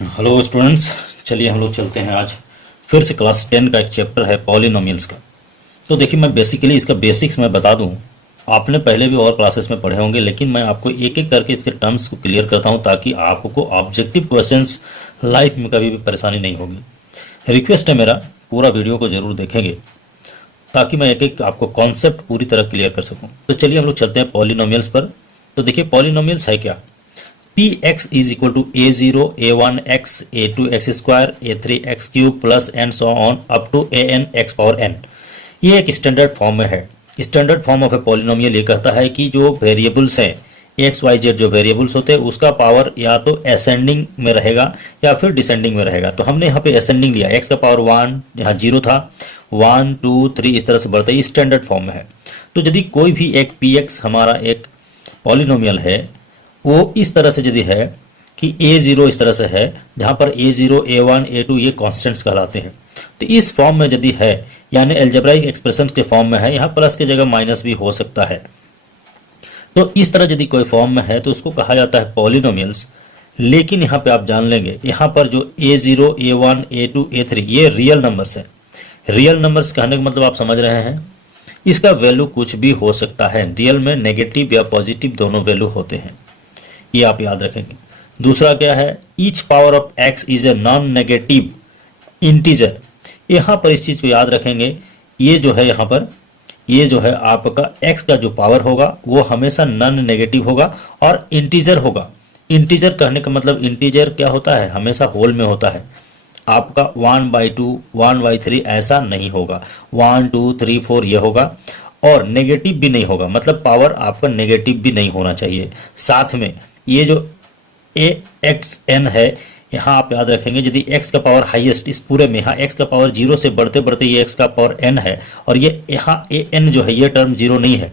Hello students, चलिए हम लोग चलते हैं आज फिर से क्लास 10 का एक चैप्टर है पॉलिनोमियल्स का। तो देखिए, मैं बेसिकली इसका बेसिक्स मैं बता दूं। आपने पहले भी और क्लासेस में पढ़े होंगे, लेकिन मैं आपको एक एक करके इसके टर्म्स को क्लियर करता हूं ताकि आपको ऑब्जेक्टिव क्वेश्चंस लाइफ में कभी भी परेशानी नहीं होगी। रिक्वेस्ट है मेरा, पूरा वीडियो को जरूर देखेंगे ताकि मैं एक एक आपको कॉन्सेप्ट पूरी तरह क्लियर कर सकूँ। तो चलिए हम लोग चलते हैं पॉलिनोमियल्स पर। तो देखिए, पॉलिनोमियल्स है क्या। P X is equal to A zero A one X A two X square A three X cube plus and so on up to A N X power N. ये एक standard form में है। Standard form of a polynomial ये कहता है कि जो variables हैं एक्स वाई जेड, जो वेरिएबल्स होते हैं उसका पावर या तो असेंडिंग में रहेगा या फिर डिसेंडिंग में रहेगा। तो हमने यहाँ पे असेंडिंग लिया, एक्स का पावर 1, यहाँ 0 था, 1 2 3 इस तरह से बढ़ता है, स्टैंडर्ड फॉर्म में है। तो यदि कोई भी एक पी एक्स हमारा एक पॉलिनोमियल है, वो इस तरह से यदि है कि a0 इस तरह से है, जहाँ पर a0 a1 a2 ये कॉन्स्टेंट्स कहलाते हैं। तो इस फॉर्म में यदि है, यानी एल्जेब्राइक एक्सप्रेशन के फॉर्म में है, यहाँ प्लस की जगह माइनस भी हो सकता है। तो इस तरह यदि कोई फॉर्म में है तो उसको कहा जाता है पॉलिनोमियल्स। लेकिन यहाँ पे आप जान लेंगे, यहाँ पर जो a0 a1 a2 a3 ये रियल नंबर्स है। रियल नंबर्स कहने का मतलब आप समझ रहे हैं, इसका वैल्यू कुछ भी हो सकता है। रियल में नेगेटिव या पॉजिटिव दोनों वैल्यू होते हैं, ये आप याद रखेंगे। दूसरा क्या है, each power of x is a non negative integer. यहाँ पर इस चीज को याद रखेंगे, ये जो है यहाँ पर, ये जो है आपका एक्स का जो पावर होगा वो हमेशा नॉन नेगेटिव होगा और इंटीजर होगा। इंटीजर कहने का मतलब, इंटीजर क्या होता है, हमेशा होल में होता है। आपका 1/2 1/3 ऐसा नहीं होगा, 1 2 3 4 ये होगा। और नेगेटिव भी नहीं होगा, मतलब पावर आपका नेगेटिव भी नहीं होना चाहिए। साथ में ये जो ए एक्स एन है, यहाँ आप याद रखेंगे, यदि x का पावर हाईएस्ट इस पूरे में, यहाँ x का पावर 0 से बढ़ते बढ़ते ये x का पावर n है, और ये यहाँ ए एन जो है ये टर्म 0 नहीं है,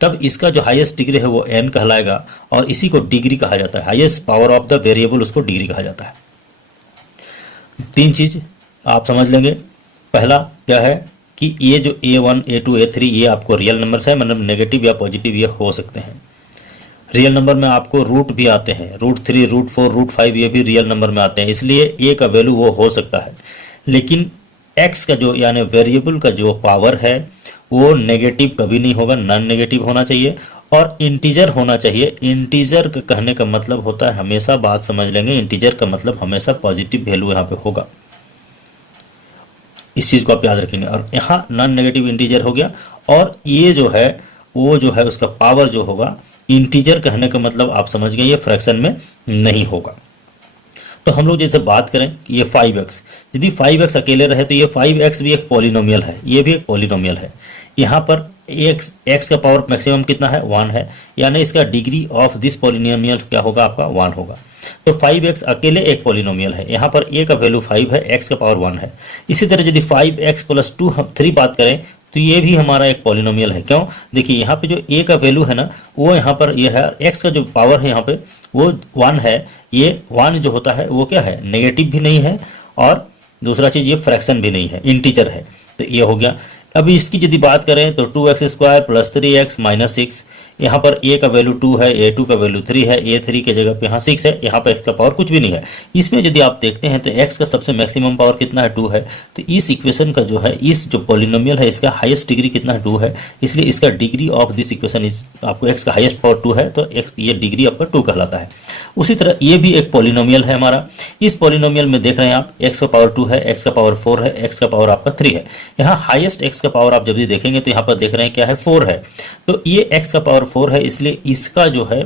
तब इसका जो हाईएस्ट डिग्री है वो n कहलाएगा, और इसी को डिग्री कहा जाता है। Highest power of the variable उसको डिग्री कहा जाता है। तीन चीज आप समझ लेंगे। पहला क्या है कि ये जो a1 a2 a3 ये आपको रियल नंबर्स है, मतलब नेगेटिव या पॉजिटिव ये हो सकते हैं। रियल नंबर में आपको रूट भी आते हैं, √3 √4 √5 ये भी रियल नंबर में आते हैं, इसलिए ए का वैल्यू वो हो सकता है। लेकिन एक्स का जो यानी वेरिएबल का जो पावर है वो नेगेटिव कभी नहीं होगा, नॉन नेगेटिव होना चाहिए और इंटीजर होना चाहिए। इंटीजर का कहने का मतलब होता है, हमेशा बात समझ लेंगे, इंटीजर का मतलब हमेशा पॉजिटिव वैल्यू यहाँ पे होगा। इस चीज को आप याद रखेंगे। और यहाँ नॉन नेगेटिव इंटीजर हो गया, और ये जो है वो जो है उसका पावर जो होगा, इंटीजर कहने का मतलब आप समझ गए, ये फ्रैक्शन में नहीं होगा। तो हम लोग जैसे बात करें कि ये 5x, यदि 5x अकेले रहे तो ये 5x भी एक पॉलिनोमियल है, ये भी एक पॉलिनोमियल है। यहाँ पर x का पावर मैक्सिमम कितना है, 1 है, यानी इसका डिग्री ऑफ दिस पॉलिनोमियल क्या होगा, आपका 1 होगा। तो 5x अकेले एक पॉलिनोमियल है, यहाँ पर a का वैल्यू 5 है, x का पावर 1 है। इसी तरह यदि 5x + 2 हम 3 बात करें तो ये भी हमारा एक पॉलिनोमियल है। क्यों, देखिए यहाँ पे जो a का वैल्यू है ना, वो यहाँ पर ये है, x का जो पावर है यहाँ पे वो 1 है। ये 1 जो होता है वो क्या है, नेगेटिव भी नहीं है, और दूसरा चीज ये फ्रैक्शन भी नहीं है, इंटीजर है। तो ये हो गया। अभी इसकी यदि बात करें तो 2x² + 3x - 6, यहाँ पर a का वैल्यू 2 है, a2 का वैल्यू 3 है, a3 के जगह पे यहाँ 6 है, यहाँ पे x का पावर कुछ भी नहीं है। इसमें यदि आप देखते हैं तो x का सबसे मैक्सिमम पावर कितना है, 2 है। तो इस इक्वेशन का जो है, इस जो पॉलिनोमियल है इसका हाईएस्ट डिग्री कितना है, 2 है, इसलिए इसका degree of this equation is, आपको x का हाईएस्ट पावर 2 है तो x ये डिग्री आपका 2 कहलाता है। उसी तरह ये भी एक पॉलिनोमियल है हमारा। इस पॉलिनोमियल में देख रहे हैं आप, x का पावर 2 है, x का पावर 4 है, x का पावर आपका 3 है। यहाँ हाईएस्ट x का पावर आप जब भी देखेंगे तो यहाँ पर देख रहे हैं क्या है, 4 है। तो ये x का पावर 4 है, इसलिए इसका जो है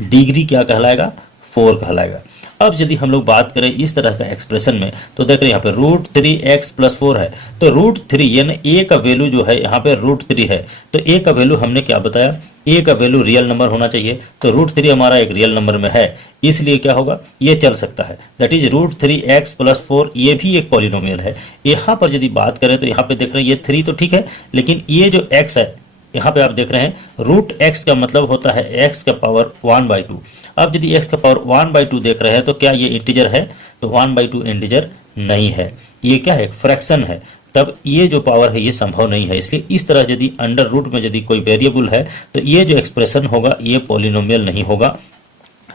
डिग्री क्या कहलाएगा, 4 कहलाएगा। अब यदि हम लोग बात करें इस तरह का एक्सप्रेशन में तो देख रहे हैं यहाँ पे √3x + 4 है, तो √3 यानी a का वैल्यू जो है यहाँ पे √3 है। तो a का वैल्यू हमने क्या बताया, a का वैल्यू रियल नंबर होना चाहिए, तो √3 हमारा एक रियल नंबर में है, इसलिए क्या होगा, ये चल सकता है। दैट इज √3x + 4 ये भी एक पॉलिनोमियल है। यहाँ पर यदि बात करें तो यहाँ पे देख रहे हैं ये 3 तो ठीक है, लेकिन ये जो x है यहाँ पे आप देख रहे हैं √x का मतलब होता है x का पावर 1/2। अब यदि x का पावर 1/2 देख रहे हैं तो क्या ये इंटीजर है, तो 1/2 इंटीजर नहीं है, ये क्या है, फ्रैक्शन है। तब ये जो पावर है ये संभव नहीं है, इसलिए इस तरह यदि अंडर रूट में यदि कोई वेरिएबल है तो ये जो एक्सप्रेशन होगा ये पॉलिनोमियल नहीं होगा।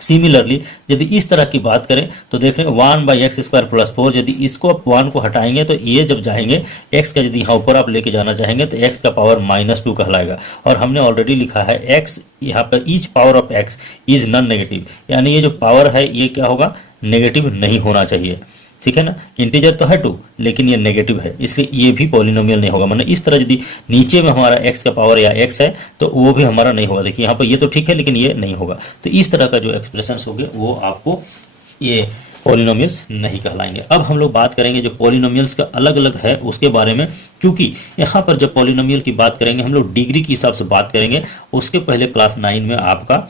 सिमिलरली यदि इस तरह की बात करें तो देख रहे हैं 1/x² प्लस 4, यदि इसको आप 1 को हटाएंगे तो ये जब जाएंगे x का यदि यहाँ ऊपर आप लेके जाना चाहेंगे तो x का पावर -2 कहलाएगा। और हमने ऑलरेडी लिखा है x यहाँ पर each power of x is non negative, यानी ये जो पावर है ये क्या होगा, नेगेटिव नहीं होना चाहिए। ठीक है ना, इंटीजर तो है 2 लेकिन ये नेगेटिव है, इसलिए ये भी पॉलिनोमियल नहीं होगा। मतलब इस तरह यदि नीचे में हमारा x का पावर या x है तो वो भी हमारा नहीं होगा। देखिए यहाँ पर ये तो ठीक है लेकिन ये नहीं होगा। तो इस तरह का जो एक्सप्रेशन होंगे वो आपको ये पॉलिनोमियल्स नहीं कहलाएंगे। अब हम लोग बात करेंगे जो पॉलिनोमियल्स का अलग अलग है उसके बारे में, क्योंकि यहाँ पर जब पॉलिनोमियल की बात करेंगे हम लोग डिग्री के हिसाब से बात करेंगे। उसके पहले क्लास 9 में आपका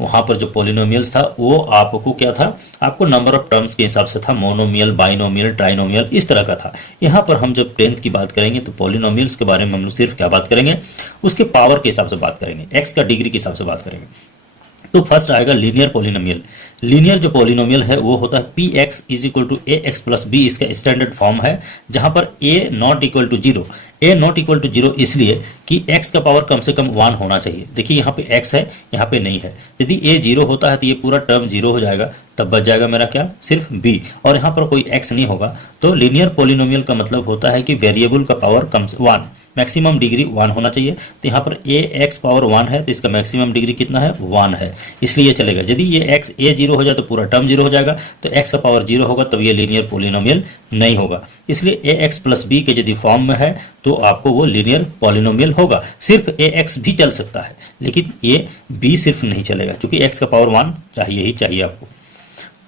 वहाँ पर जो पॉलिनोमियल्स था वो आपको क्या था, आपको नंबर ऑफ टर्म्स के हिसाब से था, मोनोमियल, बाइनोमियल, ट्राइनोमियल, इस तरह का था। यहाँ पर हम जब 10th की बात करेंगे तो पॉलिनोमियल्स के बारे में हम लोग सिर्फ क्या बात करेंगे, उसके पावर के हिसाब से बात करेंगे, एक्स का डिग्री के हिसाब से बात करेंगे। तो फर्स्ट आएगा लीनियर पॉलिनोमियल। लीनियर जो पॉलिनोमियल है वो होता है px = ax + b, इसका स्टैंडर्ड फॉर्म है, जहां पर a not equal to 0। a not equal to 0 इसलिए कि x का पावर कम से कम 1 होना चाहिए। देखिए यहाँ पे x है, यहाँ पे नहीं है। यदि a 0 होता है तो ये पूरा टर्म 0 हो जाएगा, तब बच जाएगा मेरा क्या, सिर्फ b, और यहाँ पर कोई x नहीं होगा। तो लीनियर पॉलिनोमियल का मतलब होता है कि वेरिएबल का पावर कम से 1, मैक्सिमम डिग्री 1 होना चाहिए। तो यहाँ पर ax पावर 1 है तो इसका मैक्सिमम डिग्री कितना है, 1 है, इसलिए ये चलेगा। यदि ये x a 0 हो जाए तो पूरा टर्म 0 हो जाएगा, तो x का पावर 0 होगा तब ये लीनियर पॉलिनोमियल नहीं होगा। इसलिए ax + b के यदि फॉर्म में है तो आपको वो लीनियर पॉलिनोमियल होगा। सिर्फ ax भी चल सकता है लेकिन ये b सिर्फ नहीं चलेगा, क्योंकि x का पावर 1 चाहिए ही चाहिए आपको।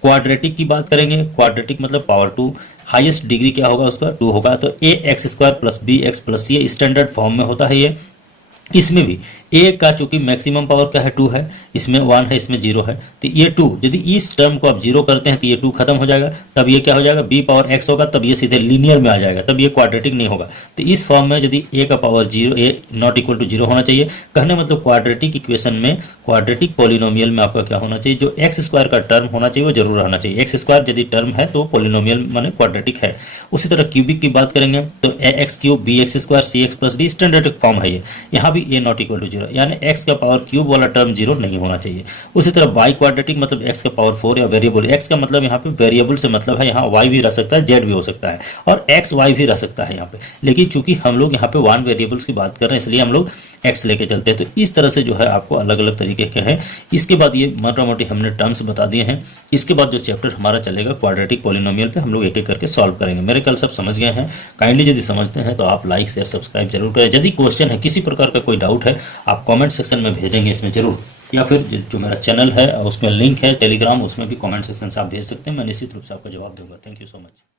क्वाड्रेटिक की बात करेंगे, क्वाड्रेटिक मतलब पावर 2, हाईएस्ट डिग्री क्या होगा उसका, 2 होगा। तो ax² + bx + c standard form में होता है ये। इसमें भी a का चूंकि मैक्सिमम पावर क्या है, 2 है, इसमें 1 है, इसमें 0 है, तो ये 2, यदि इस टर्म को आप 0 करते हैं तो ये 2 खत्म हो जाएगा, तब ये क्या हो जाएगा, b पावर x होगा, तब ये सीधे लीनियर में आ जाएगा, तब ये क्वाड्रेटिक नहीं होगा। तो इस फॉर्म में यदि a का power 0, a not equal to 0 होना चाहिए। कहने मतलब क्वाड्रेटिक इक्वेशन में, क्वाड्रेटिक पॉलिनोमियल में आपका क्या होना चाहिए, जो x² का टर्म होना चाहिए वो जरूर रहना चाहिए। x² यदि टर्म है तो पॉलिनोमियल माने क्वाड्रेटिक है। उसी तरह क्यूबिक की बात करेंगे तो ax³ bx² cx + d standard form है ये। यहाँ भी a नॉट इक्वल टू 0, यानी x का पावर क्यूब वाला टर्म 0 नहीं होना चाहिए। उसी तरह बाई क्वाड्रेटिक मतलब x का पावर 4 या वेरिएबल, x का मतलब यहाँ पे वेरिएबल से मतलब है यहाँ y भी रह सकता है, z भी हो सकता है, और x y भी रह सकता है यहाँ पे। लेकिन चूंकि हम लोग यहाँ पे 1 वेरिएबल्स की बात कर रहे हैं इसलिए हम लोग x लेके चलते हैं। तो इस तरह से जो है आपको अलग अलग तरीके के हैं। इसके बाद ये मोटा मोटी हमने टर्म्स बता दिए हैं। इसके बाद जो चैप्टर हमारा चलेगा क्वाड्रेटिक पॉलिनोमियल पे, हम लोग एक एक करके सॉल्व करेंगे। मेरे कल सब समझ गए हैं। काइंडली यदि समझते हैं तो आप लाइक शेयर सब्सक्राइब जरूर करें। यदि क्वेश्चन है, किसी प्रकार का कोई डाउट है, आप कमेंट सेक्शन में भेजेंगे इसमें जरूर, या फिर जो मेरा चैनल है उसमें लिंक है टेलीग्राम, उसमें भी कमेंट सेक्शन से आप भेज सकते हैं। मैं निश्चित रूप से आपका जवाब दूंगा। Thank you so much.